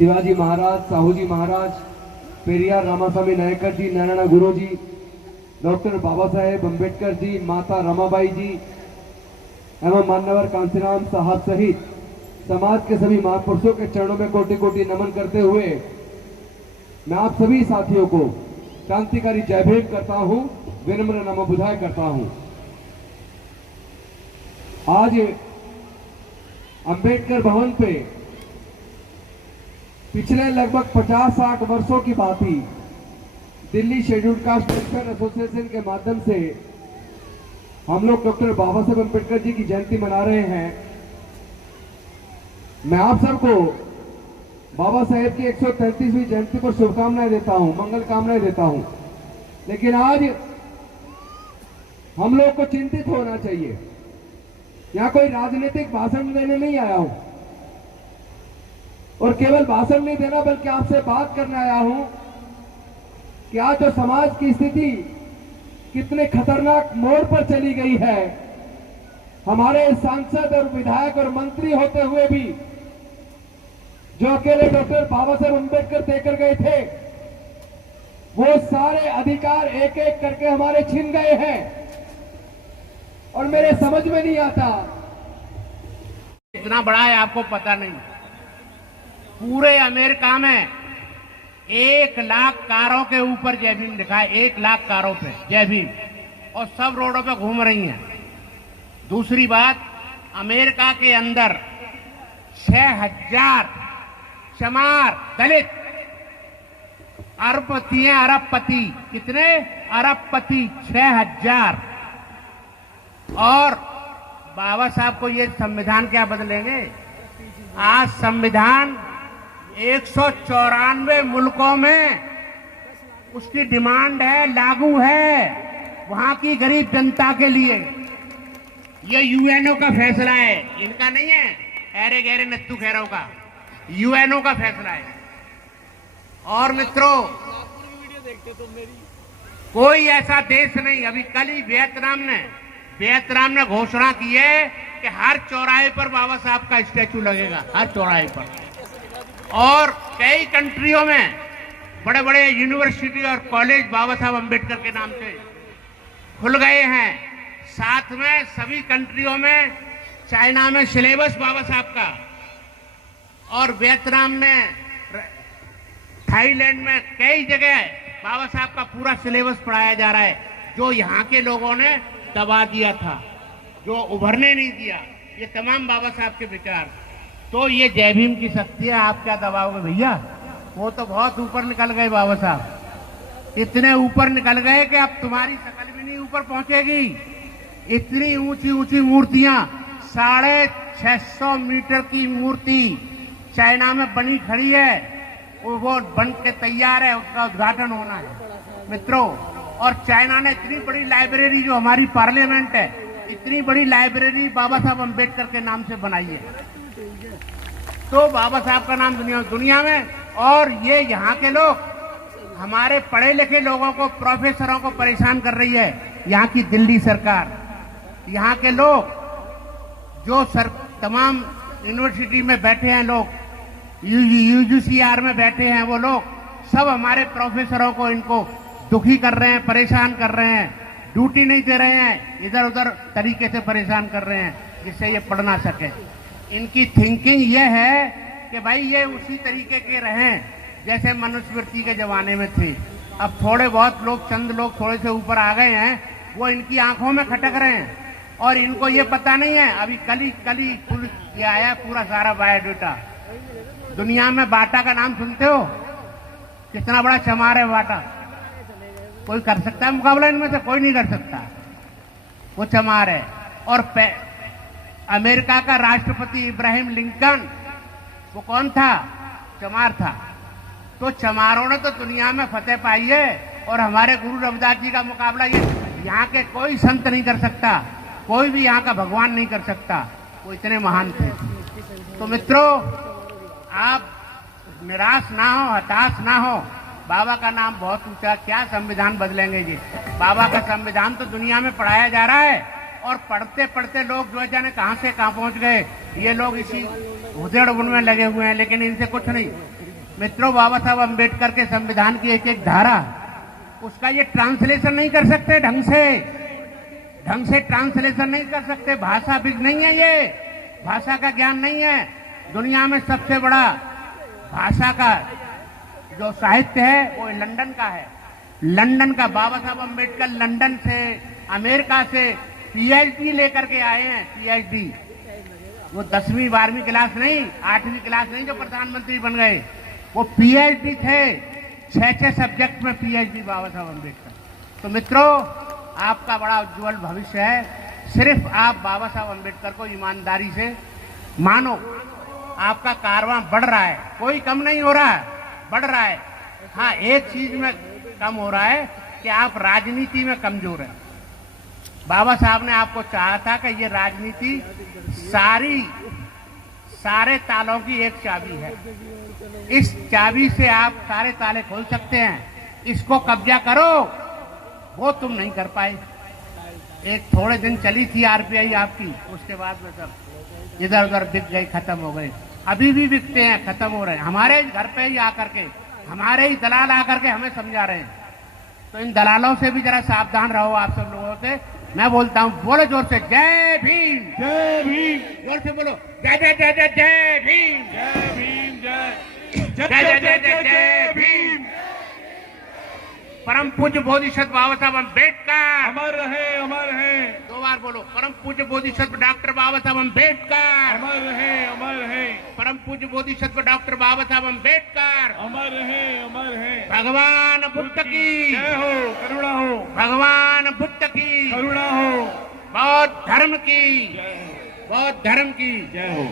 शिवाजी महाराज, साहूजी महाराज, पेरियार रामास्वामी नायकर जी, नारायण गुरु जी, doctor Baba Saheb Ambedkar ji, माता रमाबाई जी एवं मान्यवर कांसीराम साहब सहित समाज के सभी महापुरुषों के चरणों में कोटि कोटि नमन करते हुए मैं आप सभी साथियों को क्रांतिकारी जय भीम करता हूं, विनम्र नमो बुधाय करता हूं। आज अंबेडकर भवन पे पिछले लगभग 50-60 वर्षों की भांति Delhi scheduled caste welfare association के माध्यम से हम लोग डॉक्टर बाबा साहेब अम्बेडकर जी की जयंती मना रहे हैं। मैं आप सबको बाबा साहेब की 133वीं जयंती पर शुभकामनाएं देता हूं, मंगल कामनाएं देता हूं। लेकिन आज हम लोग को चिंतित होना चाहिए। यहां कोई राजनीतिक भाषण देने नहीं आया हूं और केवल भाषण नहीं देना बल्कि आपसे बात करने आया हूं कि आज जो समाज की स्थिति कितने खतरनाक मोड़ पर चली गई है। हमारे सांसद और विधायक और मंत्री होते हुए भी जो अकेले डॉक्टर बाबा साहेब अम्बेडकर देकर गए थे, वो सारे अधिकार एक एक करके हमारे छीन गए हैं और मेरे समझ में नहीं आता। इतना बड़ा है आपको पता नहीं। पूरे अमेरिका में 1 लाख कारों के ऊपर जय भीम लिखा है, 1 लाख कारों पे जय भीम, और सब रोडों पे घूम रही हैं। दूसरी बात, अमेरिका के अंदर 6000 चमार दलित अरबपति हैं, अरबपति। कितने? अरबपति 6000। और बाबा साहब को ये संविधान क्या बदलेंगे? आज संविधान 194 मुल्कों में उसकी डिमांड है, लागू है वहां की गरीब जनता के लिए। ये यूएनओ का फैसला है, इनका नहीं है, ऐरे गहरे नत्थू खैरों का। यूएनओ का फैसला है। और मित्रों, कोई ऐसा देश नहीं, अभी कल ही वियतनाम ने घोषणा की है कि हर चौराहे पर बाबा साहब का स्टैचू लगेगा, हर चौराहे पर। और कई कंट्रियों में बड़े बड़े यूनिवर्सिटी और कॉलेज बाबा साहब अम्बेडकर के नाम से खुल गए हैं। साथ में सभी कंट्रियों में, चाइना में सिलेबस बाबा साहब का, और वियतनाम में, थाईलैंड में, कई जगह बाबा साहब का पूरा सिलेबस पढ़ाया जा रहा है, जो यहाँ के लोगों ने दबा दिया था, जो उभरने नहीं दिया। ये तमाम बाबा साहब के विचार। तो ये जय भीम की शक्ति है, आप क्या दबाओगे भैया? वो तो बहुत ऊपर निकल गए बाबा साहब, इतने ऊपर निकल गए कि अब तुम्हारी शकल भी नहीं ऊपर पहुंचेगी। इतनी ऊंची ऊंची मूर्तियां, 650 मीटर की मूर्ति चाइना में बनी खड़ी है, वो बन के तैयार है, उसका उद्घाटन होना है मित्रों। और चाइना ने इतनी बड़ी लाइब्रेरी, जो हमारी पार्लियामेंट है, इतनी बड़ी लाइब्रेरी बाबा साहब अम्बेडकर के नाम से बनाई है। तो बाबा साहब का नाम दुनिया में, और ये यहाँ के लोग, हमारे पढ़े लिखे लोगों को, प्रोफेसरों को परेशान कर रही है यहाँ की दिल्ली सरकार। यहाँ के लोग जो तमाम यूनिवर्सिटी में बैठे हैं लोग, यूजीसीआर में बैठे हैं, वो लोग सब हमारे प्रोफेसरों को, इनको दुखी कर रहे हैं, परेशान कर रहे हैं, ड्यूटी नहीं दे रहे हैं, इधर उधर तरीके से परेशान कर रहे हैं, जिससे ये पढ़ ना सके। इनकी थिंकिंग ये है कि भाई ये उसी तरीके के रहें जैसे मनुस्मृति के जमाने में थे। अब थोड़े बहुत लोग, चंद लोग थोड़े से ऊपर आ गए हैं, वो इनकी आंखों में खटक रहे हैं और इनको ये पता नहीं है। अभी कल ही ये आया पूरा सारा बायोडाटा। दुनिया में बाटा का नाम सुनते हो? कितना बड़ा चमार है बाटा। कोई कर सकता है मुकाबला इनमें से? कोई नहीं कर सकता, वो चमार है। और अमेरिका का राष्ट्रपति इब्राहिम लिंकन, वो कौन था? चमार था। तो चमारों ने तो दुनिया में फतेह पाई है, और हमारे गुरु रविदास जी का मुकाबला ये यहाँ के कोई संत नहीं कर सकता, कोई भी यहाँ का भगवान नहीं कर सकता, वो इतने महान थे। तो मित्रों, आप निराश ना हो, हताश ना हो। बाबा का नाम बहुत ऊंचा, क्या संविधान बदलेंगे जी? बाबा का संविधान तो दुनिया में पढ़ाया जा रहा है, और पढ़ते पढ़ते लोग जो जाने कहां से कहां पहुंच गए। ये लोग इसी उधेड़ बुन में लगे हुए हैं, लेकिन इनसे कुछ नहीं। मित्रों, बाबा साहब अम्बेडकर के संविधान की एक एक धारा, उसका ये ट्रांसलेशन नहीं कर सकते ढंग से ट्रांसलेशन नहीं कर सकते। भाषा विद नहीं है, ये भाषा का ज्ञान नहीं है। दुनिया में सबसे बड़ा भाषा का जो साहित्य है वो लंदन का है। लंदन का बाबा साहब अम्बेडकर लंदन से, अमेरिका से पीएचडी लेकर के आए हैं। पीएचडी, वो 10वीं 12वीं क्लास नहीं, 8वीं क्लास नहीं जो प्रधानमंत्री बन गए, वो पीएचडी थे। 6 सब्जेक्ट में पीएचडी बाबा साहब अम्बेडकर। तो मित्रों, आपका बड़ा उज्जवल भविष्य है। सिर्फ आप बाबा साहब अम्बेडकर को ईमानदारी से मानो। आपका कारवां बढ़ रहा है, कोई कम नहीं हो रहा है, बढ़ रहा है। हाँ, एक चीज में कम हो रहा है कि आप राजनीति में कमजोर हैं। बाबा साहब ने आपको चाहा था कि ये राजनीति सारे तालों की एक चाबी है। इस चाबी से आप सारे ताले खोल सकते हैं। इसको कब्जा करो, वो तुम नहीं कर पाए। एक थोड़े दिन चली थी आरपीआई आपकी, उसके बाद में सब इधर उधर बिक गई, खत्म हो गए। अभी भी बिकते हैं, खत्म हो रहे हैं। हमारे घर पे ही आकर के, हमारे ही दलाल आकर के हमें समझा रहे हैं। तो इन दलालों से भी जरा सावधान रहो। आप सब लोगों से मैं बोलता हूँ, बोलो जोर से, जय भीम, जय भीम, जोर से बोलो, जय जय जय जय जय भीम, जय भीम, जय जय जय जय जय भीम। परम पूज्य बोधिसत्व बाबा साहब अम्बेडकर अमर रहे, अमर रहे। 2 बार बोलो, परम पूज्य बोधिसत्व डॉक्टर बाबा साहब अम्बेडकर अमर रहे, अमर रहे। परम पूज्य बोधिसत्व डॉक्टर बाबा साहब अम्बेडकर। अमर रहे, अमर रहे। भगवान बुद्ध की जय हो, करुणा हो, भगवान बुद्ध की, करुणा हो, बौद्ध धर्म की, जय हो, बौद्ध धर्म की जय हो।